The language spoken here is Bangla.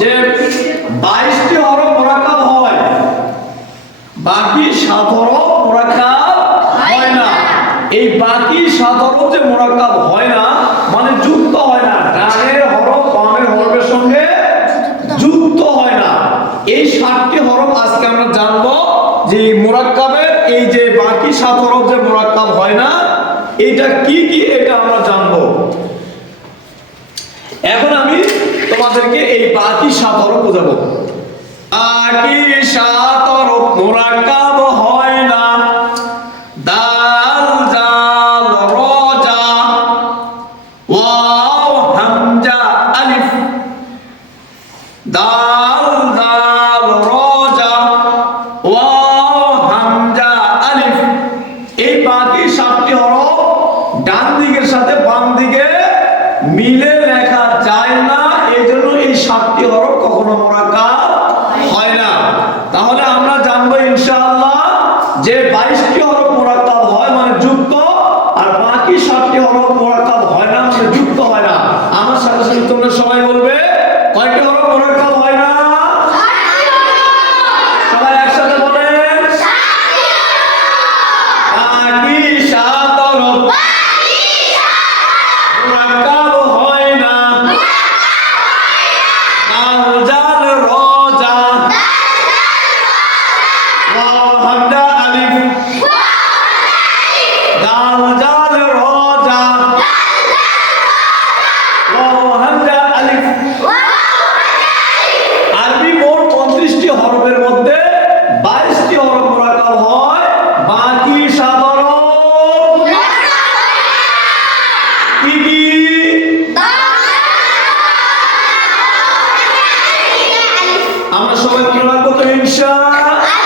যে 22টি হরফ মুরাক্কাব হয়, বাকি 7 হরফ মুরাক্কাব হয় না। এই বাকি 7 হরফ যে মুরাক্কাব হয় না মানে যুক্ত হয় না, ডানের হরফ বামের হরফের সঙ্গে যুক্ত হয় না। এই 7টি হরফ আজকে আমরা জানবো যে মুরাক্কাবের এই যে বাকি 7 হরফ যে মুরাক্কাব হয় না এটা কি কি এটা আমরা জানবো। এখন আমি তোমাদেরকে এই বাকি 7 হরফ বোঝাবো। বাকি 7 হরফ মুরাক্কাব হয় না, দাল জাল র জা ওয়াও হামজা আলিফ, দাল জাল র জা ওয়াও হামজা আলিফ। এই বাকি 7টি হরফ ডান দিকের সাথে বাম দিকে মিলে লেখা যায় না, এজন্য এই 7টি হরফ কখনো মুরাক্কাব হয় না। তাহলে আমরা জানবো ইনশাআল্লাহ যে 22টি হরফ মুরাক্কাব হয় মানে যুক্ত, আর বাকি 7টি হরফ মুরাক্কাব হয় না মানে যুক্ত হয় না। আমার সাথে সাথে তোমরা সবাই বলবে কয়টি হরফ মুরাক্কাব হয় না? সবাই একসাথে বলেন, বাকি 7 হরফ মুরাক্কাব হয় না, দাল জাল র জা ওয়াও হামজা আলিফ, দাল জাল র জা ওয়াও হামজা আলিফ। আরবি মোট 35টি হরফের মধ্যে 22টি হরফ মুরাক্কাব হয়, বাকি 7 হরফ কি কি? আমরা সবাই মনে রাখবো তো ইনশাআল্লাহ।